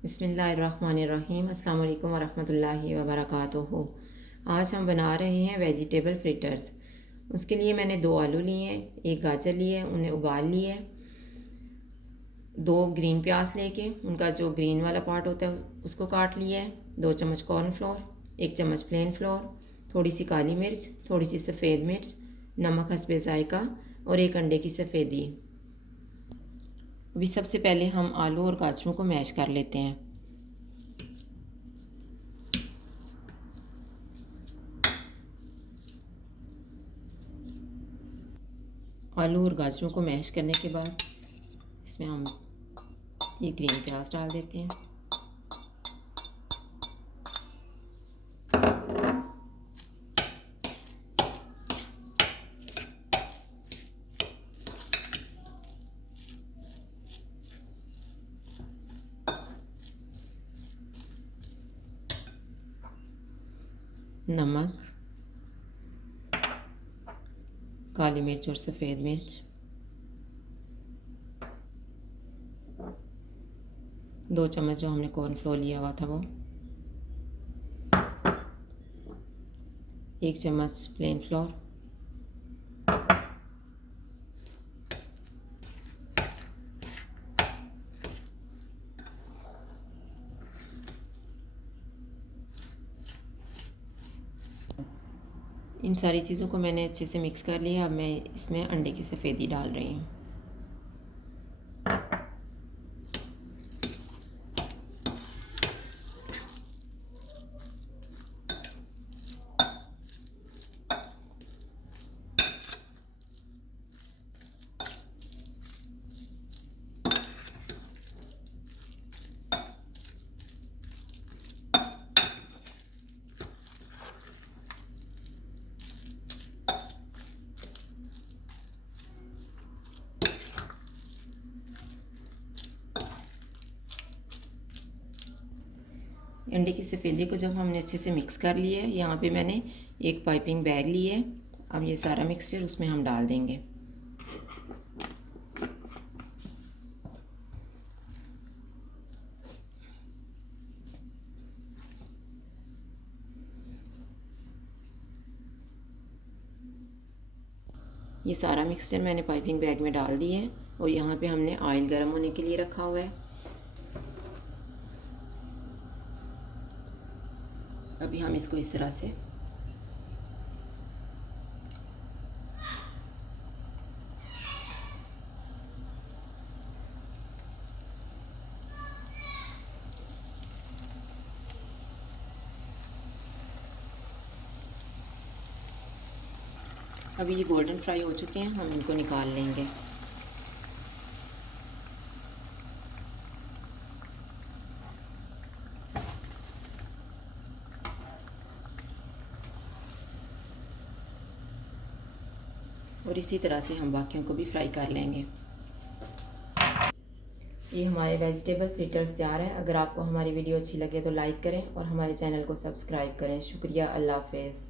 बिस्मिल्लाहिर्रहमानिर्रहीम। अस्सलाम वालेकुम वरहमतुल्लाहि वबरकातुहू। आज हम बना रहे हैं वेजिटेबल फ्रिटर्स। उसके लिए मैंने 2 आलू लिए हैं, 1 गाजर लिए, उन्हें उबाल लिए, 2 ग्रीन प्याज लेके उनका जो ग्रीन वाला पार्ट होता है उसको काट लिया है, 2 चम्मच कॉर्नफ्लोर, 1 चम्मच प्लेन फ्लोर, थोड़ी सी काली मिर्च, थोड़ी सी सफ़ेद मिर्च, नमक हस्बे ज़ायका और 1 अंडे की सफ़ेदी। अभी सबसे पहले हम आलू और गाजरों को मैश कर लेते हैं। आलू और गाजरों को मैश करने के बाद इसमें हम ये ग्रीन प्याज डाल देते हैं। नमक, काली मिर्च और सफ़ेद मिर्च, 2 चम्मच जो हमने कॉर्नफ्लोर लिया हुआ था वो, 1 चम्मच प्लेन फ्लोर, इन सारी चीज़ों को मैंने अच्छे से मिक्स कर लिया। अब मैं इसमें अंडे की सफ़ेदी डाल रही हूँ। अंडे की सफ़ेदी को जब हमने अच्छे से मिक्स कर लिया है, यहाँ पे मैंने एक पाइपिंग बैग ली है। अब ये सारा मिक्सचर उसमें हम डाल देंगे। ये सारा मिक्सचर मैंने पाइपिंग बैग में डाल दिया है और यहाँ पे हमने ऑयल गर्म होने के लिए रखा हुआ है। अभी हम इसको इस तरह से अभी ये गोल्डन फ्राई हो चुके हैं, हम इनको निकाल लेंगे। और इसी तरह से हम बाकियों को भी फ्राई कर लेंगे। ये हमारे वेजिटेबल फ्रिटर्स तैयार हैं। अगर आपको हमारी वीडियो अच्छी लगे तो लाइक करें और हमारे चैनल को सब्सक्राइब करें। शुक्रिया। अल्लाह हाफ़िज़।